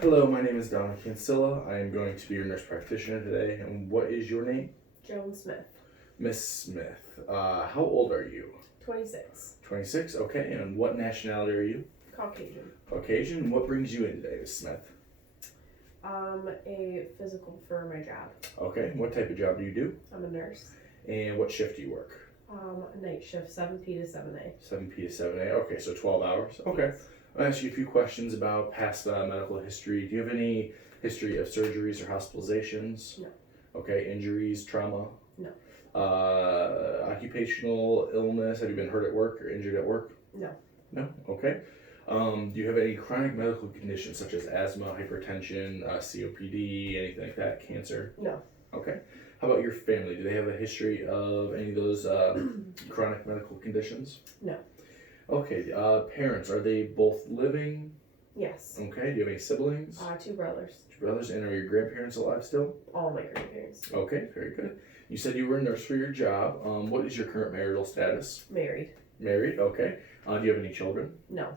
Hello, my name is Donna Cancilla. I am going to be your nurse practitioner today. And what is your name? Joan Smith, Miss Smith. How old are you? 26, 26, okay. And what nationality are you? Caucasian. Caucasian. What brings you in today, Miss Smith? A physical for my job. Okay. What type of job do you do? I'm a nurse. And what shift do you work? A night shift, 7P to 7A. 7P to 7A. Okay, so 12 hours. Okay. Yes. I'll ask you a few questions about past medical history. Do you have any history of surgeries or hospitalizations? No. Okay. Injuries, trauma? No. Occupational illness? Have you been hurt at work or injured at work? No. No? Okay. Do you have any chronic medical conditions such as asthma, hypertension, COPD, anything like that? Cancer? No. Okay. How about your family? Do they have a history of any of those chronic medical conditions? No. Okay. Parents, are they both living? Yes. Okay. Do you have any siblings? 2 brothers. Two brothers, and are your grandparents alive still? All my grandparents. Okay, very good. You said you were a nurse for your job. What is your current marital status? Married. Married. Okay. Do you have any children? No.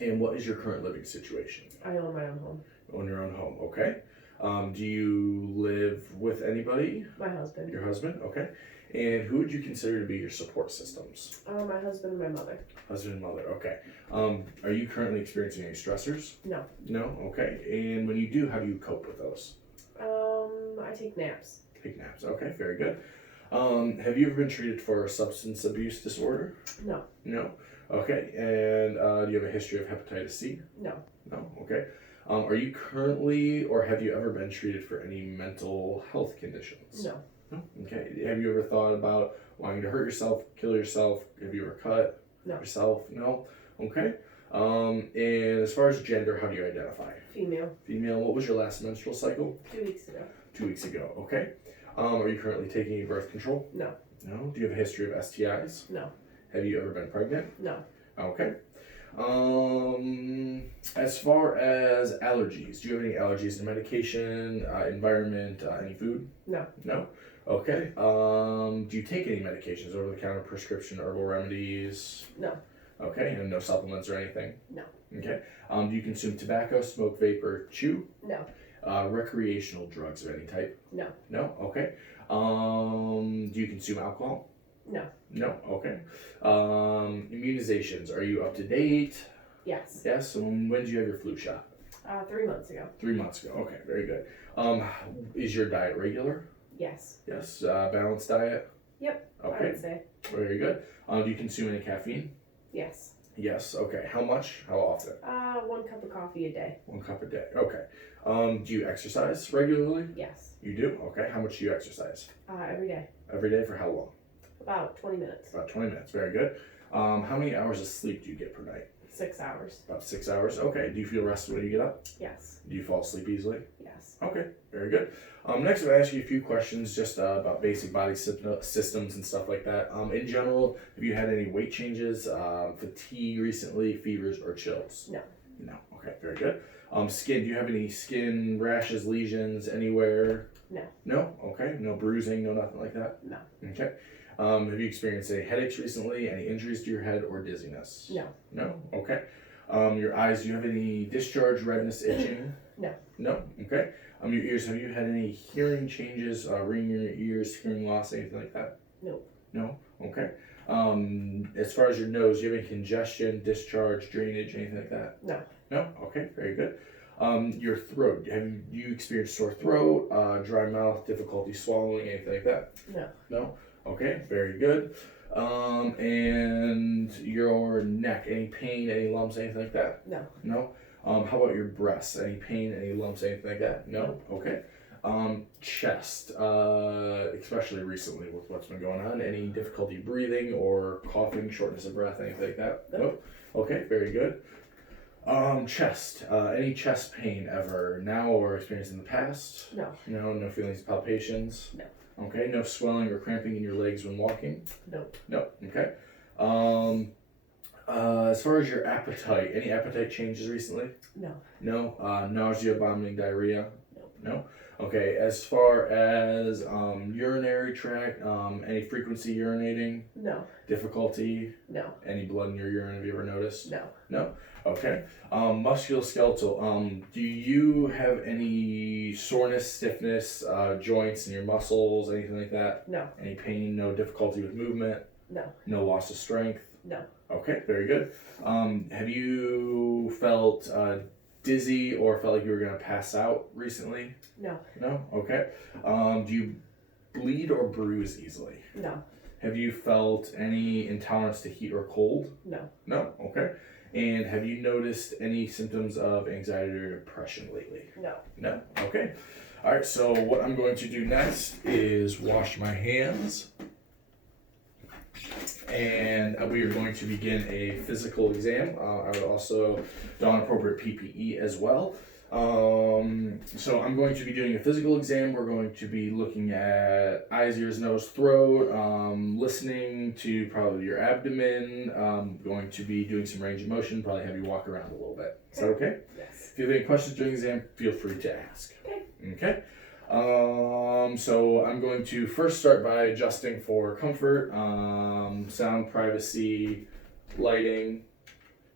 And what is your current living situation? I own my own home. Own your own home. Okay. Do you live with anybody? My husband. Your husband. Okay. And who would you consider to be your support systems? My husband and my mother. Husband and mother. Okay. Are you currently experiencing any stressors? No. No. Okay. And when you do, how do you cope with those? I take naps. Take naps. Okay. Very good. Have you ever been treated for a substance abuse disorder? No. No. Okay. And do you have a history of hepatitis C? No. No. Okay. Are you currently or have you ever been treated for any mental health conditions? No. No. Okay. Have you ever thought about wanting to hurt yourself, kill yourself? Have you ever cut No. yourself? No. Okay. And as far as gender, how do you identify? Female. Female. What was your last menstrual cycle? 2 weeks ago. 2 weeks ago. Okay. Are you currently taking any birth control? No. No. Do you have a history of STIs? No. Have you ever been pregnant? No. Okay. As far as allergies, do you have any allergies to medication, environment, any food? No. No. Okay. Do you take any medications, over the counter prescription herbal remedies? No. Okay. And no supplements or anything? No. Okay. Do you consume tobacco, smoke, vape, or chew? No. Recreational drugs of any type? No. No. Okay. Do you consume alcohol? No. No. Okay. Immunizations. Are you up to date? Yes. Yes. And when did you have your flu shot? 3 months ago. 3 months ago. Okay. Very good. Is your diet regular? Yes. Yes. Balanced diet? Yep. I Okay. would say. Very good. Do you consume any caffeine? Yes. Yes. Okay. How much? How often? 1 cup of coffee a day. 1 cup a day. Okay. Do you exercise regularly? Yes. You do? Okay. How much do you exercise? Every day. Every day for how long? About 20 minutes. About 20 minutes. Very good. How many hours of sleep do you get per night? 6 hours. About 6 hours. Okay. Do you feel rested when you get up? Yes. Do you fall asleep easily? Yes. Okay, very good. Next, I'm going to ask you a few questions just about basic body systems and stuff like that. In general, have you had any weight changes, fatigue recently, fevers, or chills? No. No. Okay, very good. Skin, do you have any skin rashes, lesions anywhere? No. No? Okay. No bruising, no nothing like that? No. Okay. Have you experienced any headaches recently, any injuries to your head, or dizziness? No. No? Okay. Your eyes, do you have any discharge, redness, itching? No. No? Okay. Your ears, have you had any hearing changes, ringing in your ears, hearing loss, anything like that? No. No? Okay. As far as your nose, do you have any congestion, discharge, drainage, anything like that? No. No? Okay, very good. Your throat, have you experienced sore throat, dry mouth, difficulty swallowing, anything like that? No. No? Okay, very good. And your neck, any pain, any lumps, anything like that? No. No? How about your breasts? Any pain, any lumps, anything like that? No? Okay. Chest, especially recently with what's been going on. Any difficulty breathing or coughing, shortness of breath, anything like that? Nope. Okay, very good. Chest, any chest pain ever now or experienced in the past? No. No, no feelings of palpitations? No. Okay, no swelling or cramping in your legs when walking? Nope. No, okay. As far as your appetite, any appetite changes recently? No. No. Nausea, vomiting, diarrhea? Nope. No? Okay, as far as urinary tract, any frequency urinating, No. difficulty, No. any blood in your urine, have you ever noticed? No. No? Okay. Musculoskeletal, do you have any soreness, stiffness, joints in your muscles, anything like that? No. Any pain, no difficulty with movement? No. No loss of strength? No. Okay, very good. Have you felt dizzy or felt like you were going to pass out recently? No. No? Okay. Do you bleed or bruise easily? No. Have you felt any intolerance to heat or cold? No. No? Okay. And have you noticed any symptoms of anxiety or depression lately? No. No? Okay. All right, so what I'm going to do next is wash my hands. And we are going to begin a physical exam. I would also don appropriate PPE as well. So I'm going to be doing a physical exam. We're going to be looking at eyes, ears, nose, throat, listening to probably your abdomen, going to be doing some range of motion, probably have you walk around a little bit. Is that okay? Yes. If you have any questions during the exam, feel free to ask. Okay. Okay. So I'm going to first start by adjusting for comfort, sound, privacy, lighting.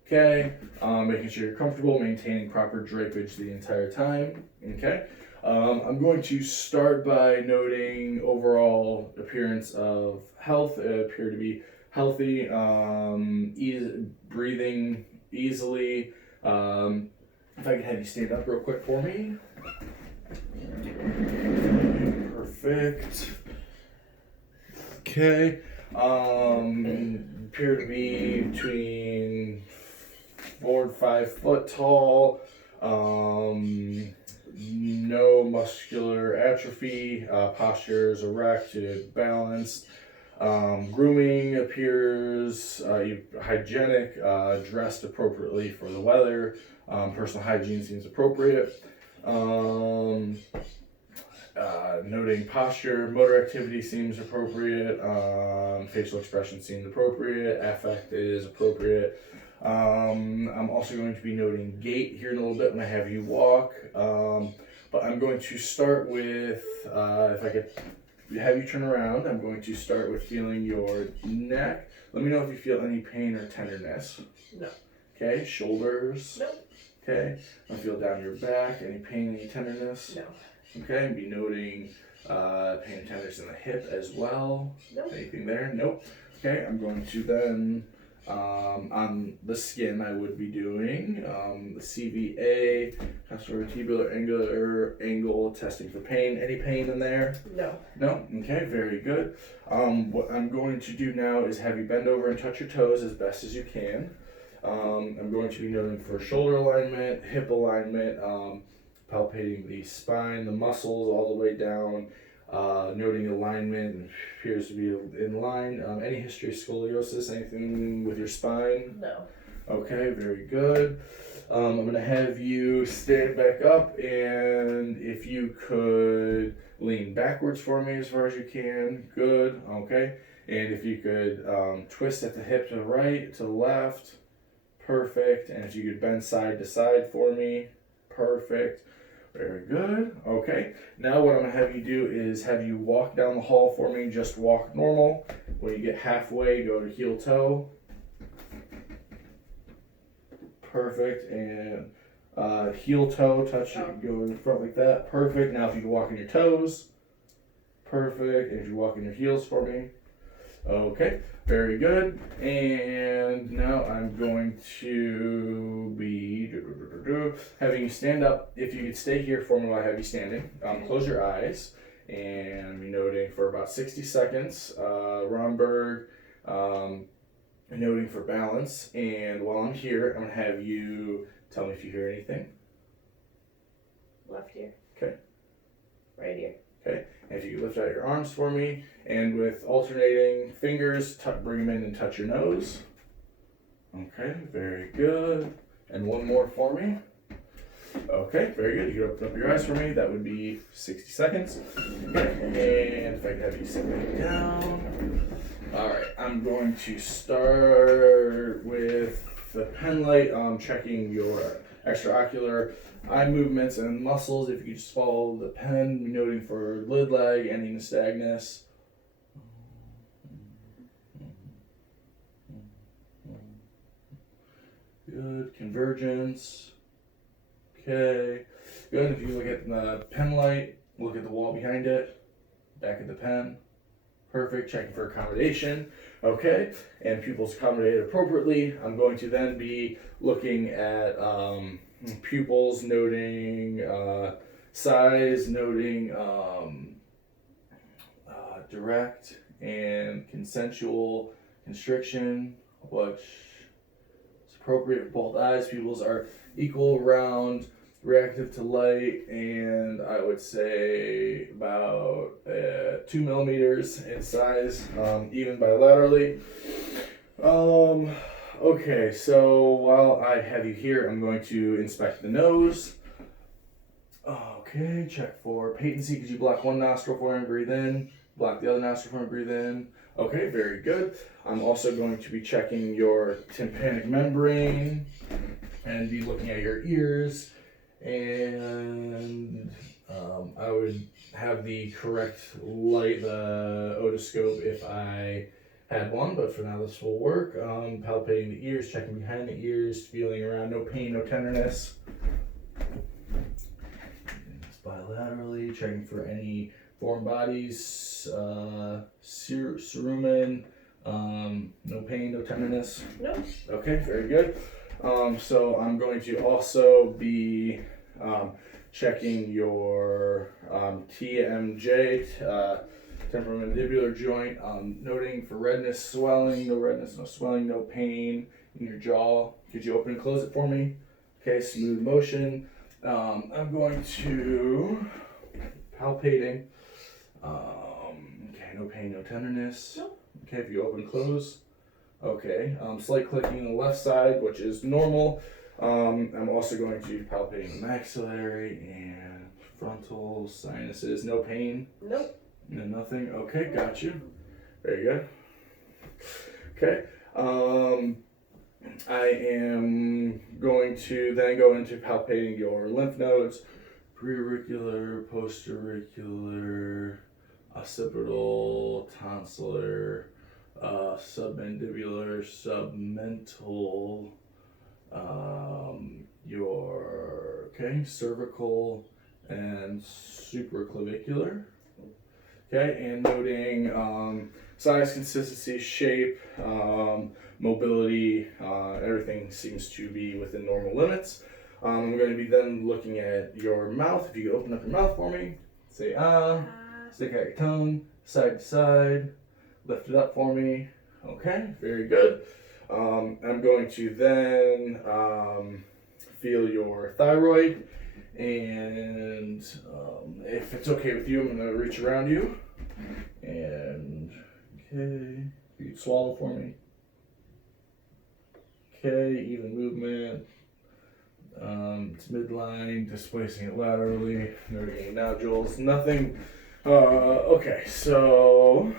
Okay, making sure you're comfortable, maintaining proper drapage the entire time. Okay, I'm going to start by noting overall appearance of health. Appear to be healthy, breathing easily. If I could have you stand up real quick for me. Perfect. Okay. Appear to be between 4 and 5 foot tall. No muscular atrophy. Posture is erect to balanced. Grooming appears hygienic, dressed appropriately for the weather. Personal hygiene seems appropriate. Noting posture, motor activity seems appropriate. Facial expression seems appropriate. Affect is appropriate. I'm also going to be noting gait here in a little bit when I have you walk. But I'm going to start with, if I could have you turn around, I'm going to start with feeling your neck. Let me know if you feel any pain or tenderness. No. Okay, shoulders. Nope. Okay, I'll feel down your back. Any pain, any tenderness? No. Okay, and be noting pain and tenderness in the hip as well. Nope. Anything there? Nope. Okay, I'm going to then, on the skin, I would be doing the CVA, costovertebral angle, testing for pain. Any pain in there? No. No? Okay, very good. What I'm going to do now is have you bend over and touch your toes as best as you can. I'm going to be noting for shoulder alignment, hip alignment, palpating the spine, the muscles all the way down, noting alignment, appears to be in line. Any history of scoliosis, anything with your spine? No. Okay, very good. I'm going to have you stand back up, and if you could lean backwards for me as far as you can. Good, okay. And if you could twist at the hip to the right, to the left. Perfect. And if you could bend side to side for me. Perfect. Very good. Okay. Now what I'm going to have you do is have you walk down the hall for me. Just walk normal. When you get halfway, go to heel toe. Perfect. And heel toe, touch it, go in front like that. Perfect. Now if you can walk on your toes. Perfect. And if you walk on your heels for me. Okay, very good. And now I'm going to be having you stand up. If you could stay here for me while I have you standing. Close your eyes and be noting for about 60 seconds. Romberg, noting for balance. And while I'm here, I'm going to have you tell me if you hear anything. Left ear. Okay. Right ear. Okay, and if you could lift out your arms for me, and with alternating fingers, bring them in and touch your nose. Okay, very good. And one more for me. Okay, very good. You can open up your eyes for me. That would be 60 seconds. Okay, and if I could have you sit back down. All right, I'm going to start with the pen light, checking your extraocular eye movements and muscles. If you could just follow the pen, noting for lid lag, any nystagmus. Good. Convergence. Okay. Good. If you look at the pen light, look at the wall behind it, back at the pen. Perfect. Checking for accommodation. Okay. And pupils accommodated appropriately. I'm going to then be looking at pupils, noting size, noting direct and consensual constriction, which is appropriate for both eyes. Pupils are equal, round, reactive to light, and I would say about 2 millimeters in size, even bilaterally. Okay, so while I have you here, I'm going to inspect the nose. Okay, check for patency. Could you block one nostril for me and breathe in? Block the other nostril for me and breathe in. Okay, very good. I'm also going to be checking your tympanic membrane and be looking at your ears. And I would have the correct light, the otoscope, if I had one, but for now this will work. Palpating the ears, checking behind the ears, feeling around, no pain, no tenderness. Just bilaterally, checking for any foreign bodies, cerumen, no pain, no tenderness. No. Okay, very good. So I'm going to also be checking your TMJ, temporomandibular joint, noting for redness, swelling, no redness, no swelling, no pain in your jaw. Could you open and close it for me? Okay, smooth motion. I'm going to palpating. Okay, no pain, no tenderness. No. Okay, if you open and close. Okay, slight clicking on the left side, which is normal. I'm also going to be palpating the maxillary and frontal sinuses. No pain? Nope. No, nothing? Okay, got you. Very good. Okay, I am going to then go into palpating your lymph nodes. Preauricular, postauricular, occipital, tonsillar, submandibular, submental, your cervical and supraclavicular. Okay, and noting size, consistency, shape, mobility, everything seems to be within normal limits. I'm going to be then looking at your mouth. If you could open up your mouth for me, say stick out your tongue, side to side, lift it up for me. Okay, very good. I'm going to then feel your thyroid, and if it's okay with you, I'm going to reach around you. And okay, you swallow for me. Okay, even movement. It's midline, displacing it laterally, noting any nodules, nothing. Okay, so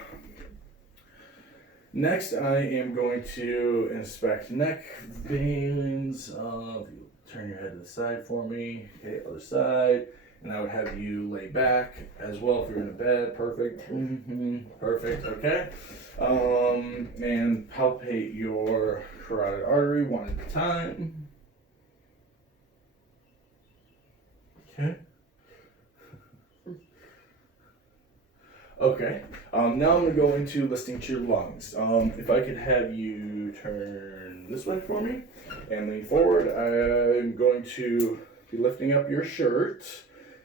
next I am going to inspect neck veins. If you turn your head to the side for me, okay, other side, and I would have you lay back as well if you're in a bed. Perfect. Perfect. Okay. And palpate your carotid artery one at a time. Okay. Okay. Now I'm going to go into listening to your lungs. If I could have you turn this way for me and lean forward, I'm going to be lifting up your shirt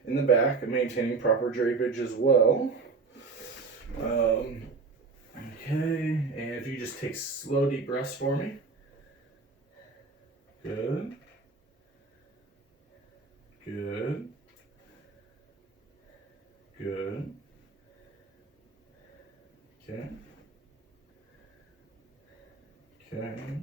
in the back and maintaining proper drapage as well. Okay. And if you just take slow, deep breaths for me. Good. Good. Good. Okay. Okay.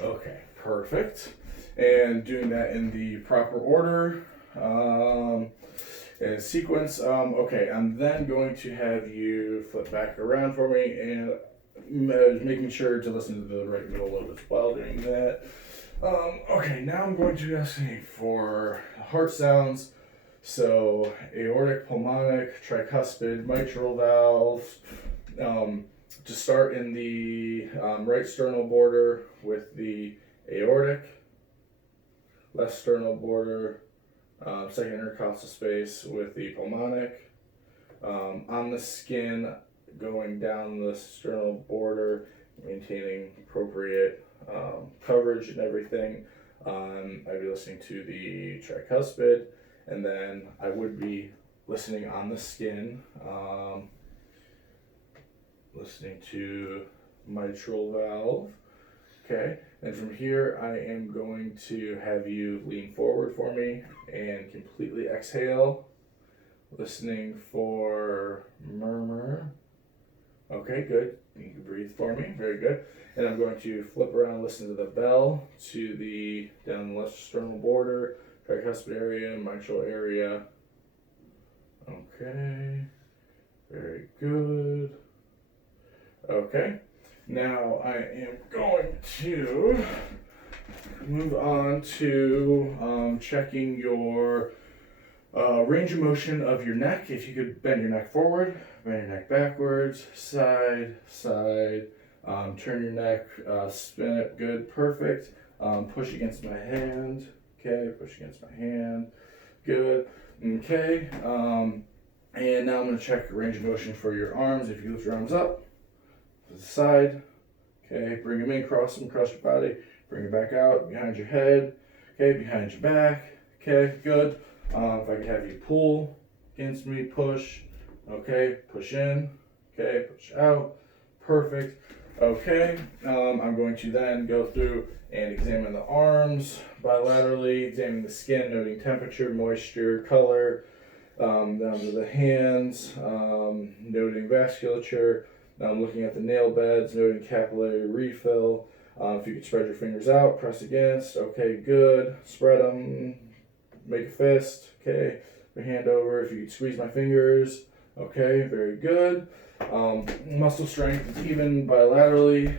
Okay, perfect. And doing that in the proper order, and sequence. Okay, I'm then going to have you flip back around for me, and making sure to listen to the right middle lobe as well during that. Okay, now I'm going to be asking for heart sounds. So aortic, pulmonic, tricuspid, mitral valves. To start in the right sternal border with the aortic, left sternal border, second intercostal space with the pulmonic, on the skin going down the sternal border, maintaining appropriate coverage and everything. I'd be listening to the tricuspid, and then I would be listening on the skin, listening to mitral valve. Okay, and from here I am going to have you lean forward for me and completely exhale, listening for murmur. Okay, good. You can breathe for me. Very good. And I'm going to flip around, listen to the bell, to the down the left sternal border, tricuspid area, mitral area. Okay. Very good. Okay. Now I am going to move on to checking your range of motion of your neck. If you could bend your neck forward, bend your neck backwards, side, side, turn your neck, spin it, good, perfect. Push against my hand, okay, push against my hand, good, okay. And now I'm going to check range of motion for your arms. If you lift your arms up, to the side, okay, bring them in, cross them across your body, bring it back out, behind your head, okay, behind your back, okay, good. If I could have you pull against me, push, okay, push in, okay, push out, perfect, okay. I'm going to then go through and examine the arms bilaterally, examine the skin, noting temperature, moisture, color, down to the hands, noting vasculature, looking at the nail beds, noting capillary refill. If you could spread your fingers out, press against, okay, good, spread them, make a fist, okay, your hand over, if you could squeeze my fingers, okay, very good. Muscle strength is even bilaterally.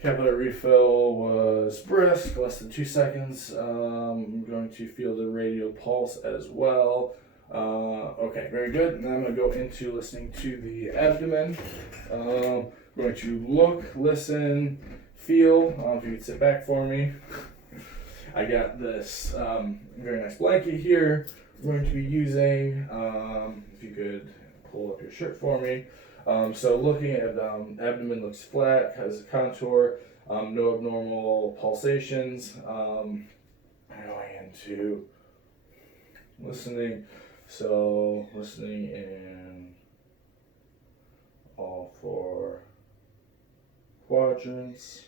Capillary refill was brisk, less than 2 seconds. I'm going to feel the radial pulse as well. Okay, very good. And then I'm going to go into listening to the abdomen. I'm going to look, listen, feel. If you could sit back for me. I got this very nice blanket here we're going to be using. If you could pull up your shirt for me. So looking at abdomen looks flat, has a contour, no abnormal pulsations. Going into listening. So listening in all 4 quadrants.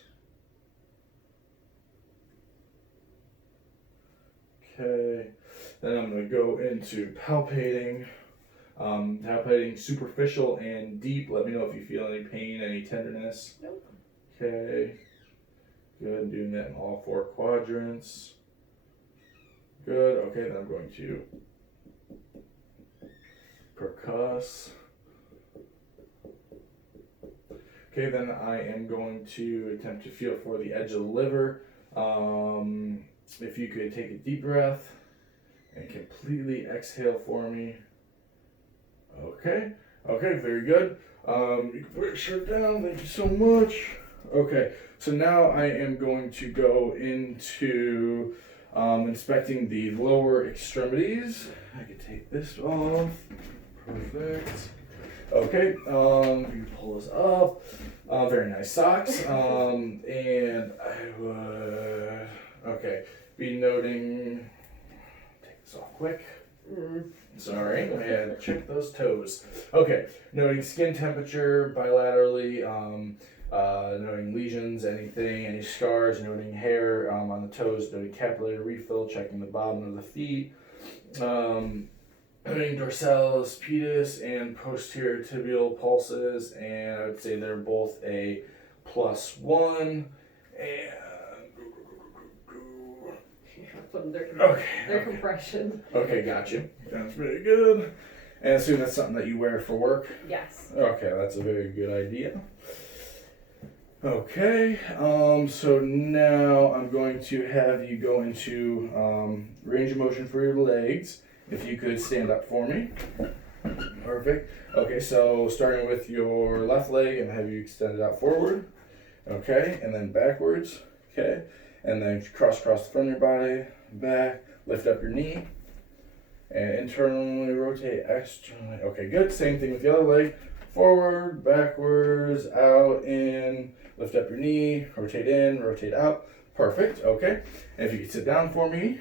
Okay, then I'm going to go into palpating. Palpating superficial and deep. Let me know if you feel any pain, any tenderness. Nope. Okay, good. Doing that in all 4 quadrants. Good. Okay, then I'm going to percuss. Okay, then I am going to attempt to feel for the edge of the liver. If you could take a deep breath and completely exhale for me. Okay, very good. You can put your shirt down, thank you so much. Okay, so now I am going to go into inspecting the lower extremities. I can take this off, perfect. Okay, you can pull this up. Very nice socks. And I would, okay, be noting, take this off quick. Sorry, I had to check those toes. Okay, noting skin temperature bilaterally, noting lesions, any scars, noting hair on the toes, noting capillary refill, checking the bottom of the feet, noting dorsalis pedis and posterior tibial pulses, and I would say they're both a +1, and Their okay. compression. Okay, gotcha. Sounds pretty good. And I assume that's something that you wear for work? Yes. Okay, that's a very good idea. Okay, so now I'm going to have you go into range of motion for your legs. If you could stand up for me. Perfect. Okay, so starting with your left leg and have you extend it out forward. Okay, and then backwards. Okay, and then cross the front of your body, back, lift up your knee, and internally rotate, externally. Okay, good. Same thing with the other leg. Forward, backwards, out, in, lift up your knee, rotate in, rotate out. Perfect. Okay, and if you could sit down for me.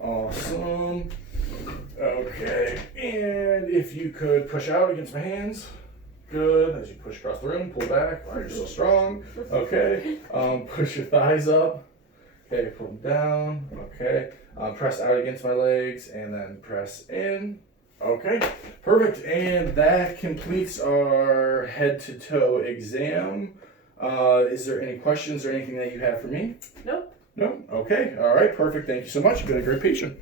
Awesome. Okay, and if you could push out against my hands. Good. As you push across the room, pull back. Why you're so strong. Okay. Push your thighs up. Okay, pull them down. Okay. Press out against my legs and then press in. Okay. Perfect. And that completes our head to toe exam. Is there any questions or anything that you have for me? Nope. No? Okay. All right. Perfect. Thank you so much. You've been a great patient.